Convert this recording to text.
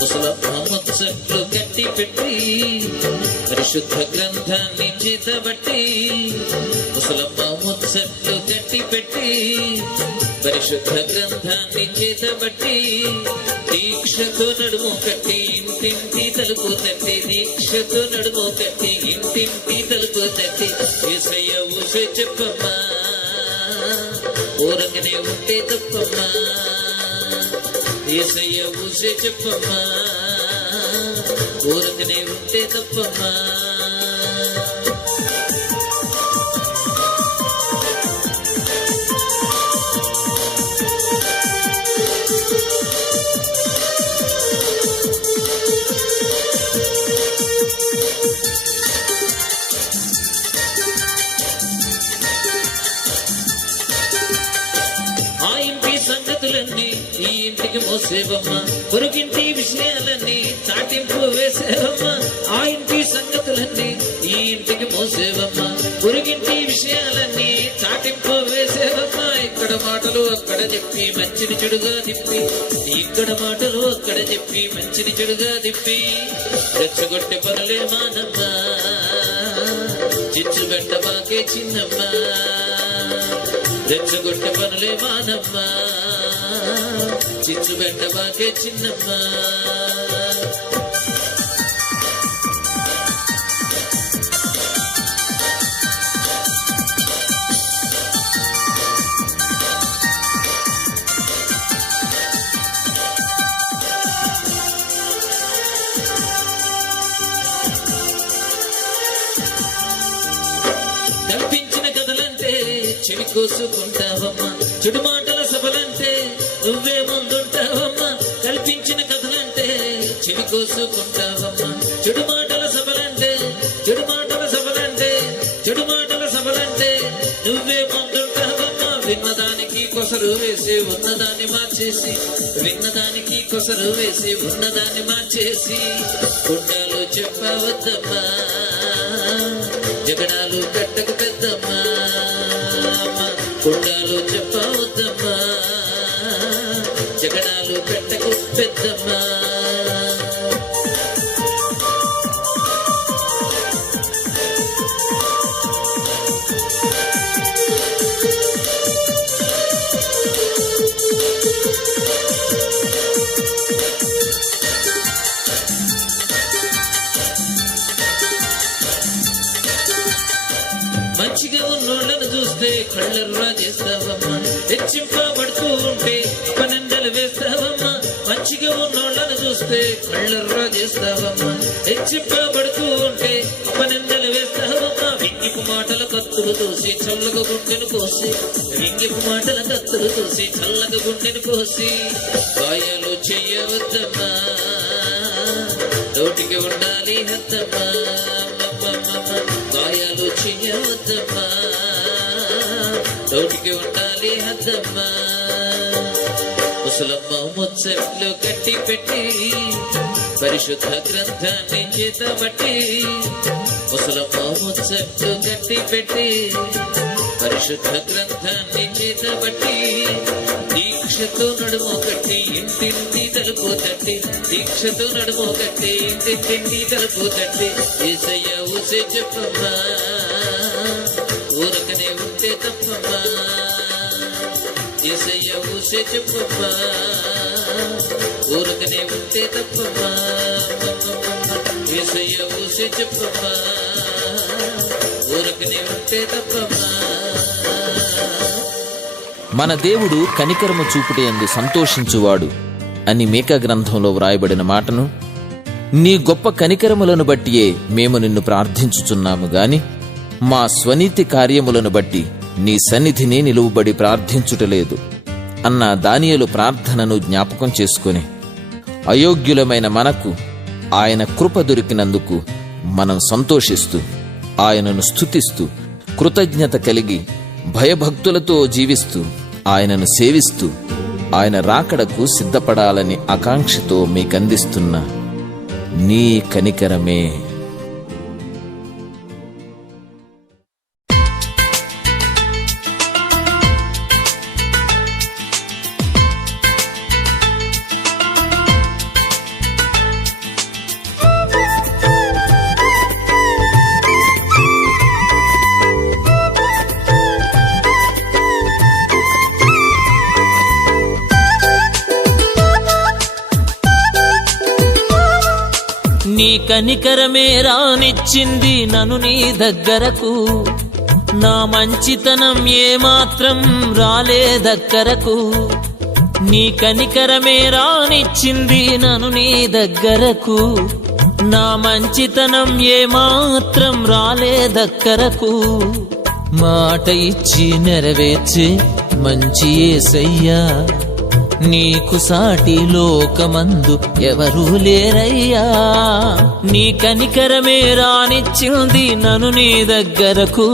ముసలమ్మముచ్చట్లు గట్టి పెట్టి పరిశుద్ధ గ్రంథాన్ని చేతబట్టి, ముసలమ్మ ముచ్చట్లు గట్టి పెట్టి పరిశుద్ధ గ్రంథాన్ని చేతబట్టి, దీక్షతో నడుము కట్టి ఇంటింటి తలుపు తట్టి, దీక్షతో నడుము కట్టి ఇంటింటి తలుపు తట్టి, యేసయ్య ఊసే చెప్పమ్మా ఊరంగనే ఉంటే తప్పమ్మా, యేసయ్య ఊసే చెప్పమ్మా ఊరంగనే ఉంటే తప్పమ్మా. ఆ ఇంటి సంగతులన్నీ ఈ ఇంటికి మోసేవమ్మ, పొరుగింటి విషయాలన్నీ చాటింపు వేసేవమ్మ. ఆ ఇంటి సంగతులన్నీ ఈ ఇంటికి మోసేవమ్మ, పొరుగింటి విషయాలన్నీ చాటింపు వేసేవమ్మ. ఇక్కడ మాటలు అక్కడ చెప్పి మంచిని చెడుగా తిప్పి, ఇక్కడ మాటలు అక్కడ చెప్పి మంచిని చెడుగా తిప్పి, రెచ్చగొట్టే పనులే మానమ్మా చిచ్చు వెంట బాకే చిన్నమ్మా, రెచ్చగొట్టే పనులే మానమ్మా చిచ్చు వెంట బాకే చిన్నమ్మా. కల్పించిన కథలంటే చెవి కోసుకుంటావమ్మా, చెడు మాటల సభలంటే నువ్వే ముందుంటావమ్మా. కల్పించిన కథలంటే చెవి కోసుకుంటావమ్మా, చెడు మాటల సభలంటే చెడు మాటల సభలంటే చెడు మాటల సభలంటే నువ్వే ముందుంటావమ్మా. విన్నదానికి కొసరు వేసి ఉన్నదాన్ని మార్చేసి, విన్నదానికి కొసరు వేసి ఉన్నదాన్ని మార్చేసి, గుండాలు చెప్పవద్దమ్మా జగడాలు కట్టకు పెద్దమ్మా, గుండాలు చెప్పవద్దమ్మా జగడాలు పెట్టకు పెద్దమ్మా. మంచిగా ఉన్నోళ్ళను చూస్తే కళ్ళెర్రా చేస్తావమ్మా, హెచ్చింపబడుతూ ఉంటే పనెండలు వేస్తావమ్మా. మంచిగా ఉన్నోళ్ళను చూస్తే కళ్ళెర్రా చేస్తావమ్మా, హెచ్చింపబడుతూ ఉంటే పనెండలు వేస్తావమ్మా. వింగిపు మాటల కత్తులు తోసి చల్లగా గుండెను కోసి, వింగిపు మాటల కత్తులు తోసి చల్లగా గుండెను కోసి, గాయాలు చెయ్యవద్దమ్మా నోటికి ఉండాలి హద్దమ్మా, గాయాలు చెయ్యవద్దమ్మా నోటికి ఉండాలి హద్దమ్మా. ముసలమ్మ ముచ్చట్లు కట్టి పెట్టి పరిశుద్ధ గ్రంథాన్ని చేతబట్టి, ముసలమ్మ ముచ్చట్లు కట్టి పెట్టి పరిశుద్ధ గ్రంథాన్ని చేతబట్టి, దీక్షతో నడుము కట్టి ఇంటింటి తలుపు తట్టి, దీక్షతో నడుము కట్టి ఇంటింటి తలుపు తట్టి, యేసయ్య ఊసే చెప్పమ్మా ఊరకనే ఉంటే తప్పమ్మా, యేసయ్య ఊసే చెప్పమ్మా ఊరకనే ఉంటే తప్పమ్మా, యేసయ్య ఊసే చెప్పమ్మా ఊరకనే ఉంటే తప్పమ్మా. మన దేవుడు కనికరము చూపుటయందు సంతోషించువాడు అని మీకా గ్రంథంలో వ్రాయబడిన మాటను, నీ గొప్ప కనికరములను బట్టియే మేము నిన్ను ప్రార్థించుచున్నాము గాని మా స్వనీతి కార్యములను బట్టి నీ సన్నిధిని నిలువబడి ప్రార్థించుటలేదు అన్న దానియేలు ప్రార్థనను జ్ఞాపకం చేసుకుని, అయోగ్యులమైన మనకు ఆయన కృప దొరికినందుకు మనం సంతోషిస్తూ ఆయనను స్తుతిస్తూ కృతజ్ఞత కలిగి భయభక్తులతో జీవిస్తూ ఆయనను సేవిస్తూ ఆయన రాకడకు సిద్ధపడాలని ఆకాంక్షతో మీకందిస్తున్న నీ కనికరమే. నీ కనికరమే రానిచ్చింది నన్ను నీ దగ్గరకు, నా మంచితనం ఏమాత్రం రాలే దగ్గరకు. నీ కనికరమే రానిచ్చింది నన్ను నీ దగ్గరకు, నా మంచితనం ఏమాత్రం రాలే దగ్గరకు. మాట ఇచ్చి నెరవేర్చే మంచి యేసయ్యా, నీకు సాటి లోకమందు ఎవరూ లేరయ్యా. నీ కనికరమే రానిచ్చింది నన్ను నీ దగ్గరకు.